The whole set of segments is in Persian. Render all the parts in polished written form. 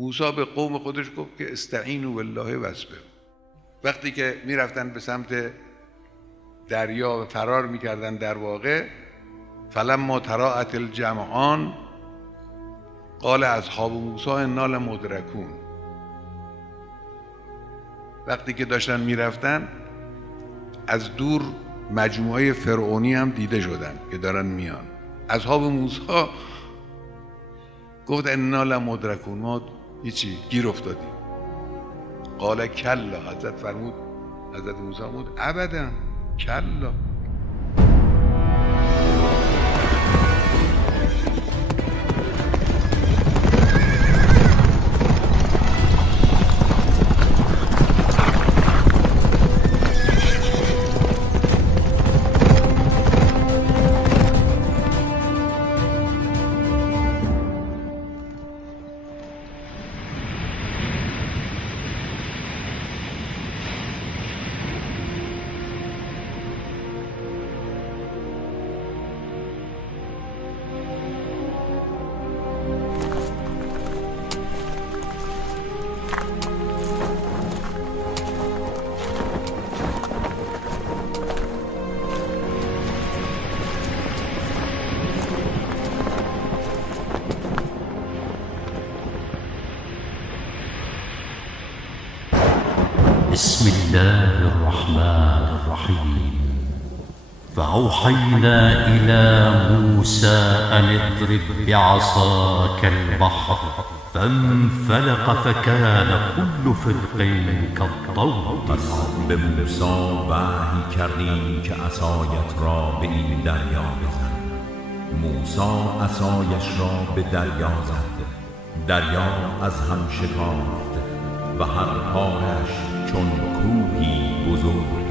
موسی به قوم خودش گفت که استعینوا بالله واصبروا. وقتی که میرفتن به سمت دریا و فرار میکردن، در واقع فلما تراءت الجمعان قال اصحاب موسی انا لمدرکون. وقتی که داشتن میرفتن از دور مجموعه فرعونی هم دیده شدن که دارن میان. اصحاب موسی گفت انا لمدرکون، ما هیچی گیر افتادیم. قال کلا، حضرت موسی فرمود ابدا کلا. بسم الله الرحمن الرحيم. فأوحينا إلى موسى أن اضرب بعصاك البحر فانفلق فكان كل فرق كالطود. به موسی وحی کردیم که عصایت را به این دریا بزن. موسی عصایش را به دریا زد، دریا از هم شکافت و هر پارش چون کوهی بزرگ بود.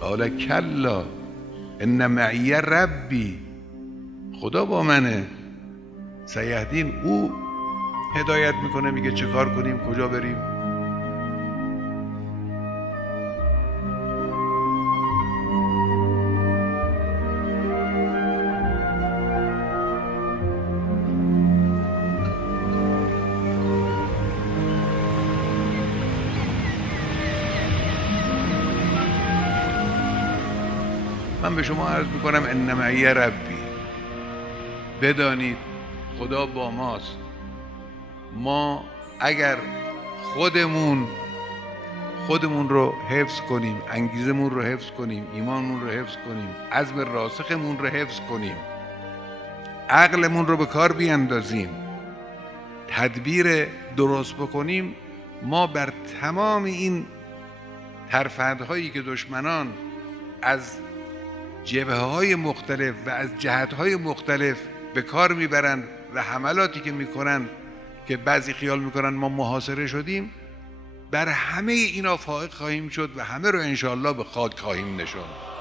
قال کلا ان معی ربی، خدا با منه. سیهدین، او هدایت میکنه، میگه چه کار کنیم، کجا بریم. من به شما عرض میکنم ان معی ربی، بدانید خدا با ماست. ما اگر خودمون رو حفظ کنیم، انگیزمون رو حفظ کنیم، ایمانمون رو حفظ کنیم، عزم راسخمون رو حفظ کنیم، عقلمون رو به کار بیاندازیم، تدبیر درست بکنیم، ما بر تمام این ترفندهایی که دشمنان از جبهه‌های مختلف و از جهت‌های مختلف به کار میبرند و حملاتی که میکنن که بعضی خیال میکنن ما محاصره شدیم، بر همه اینا فائق خواهیم شد و همه رو انشاءالله به خاک خواهیم نشاند.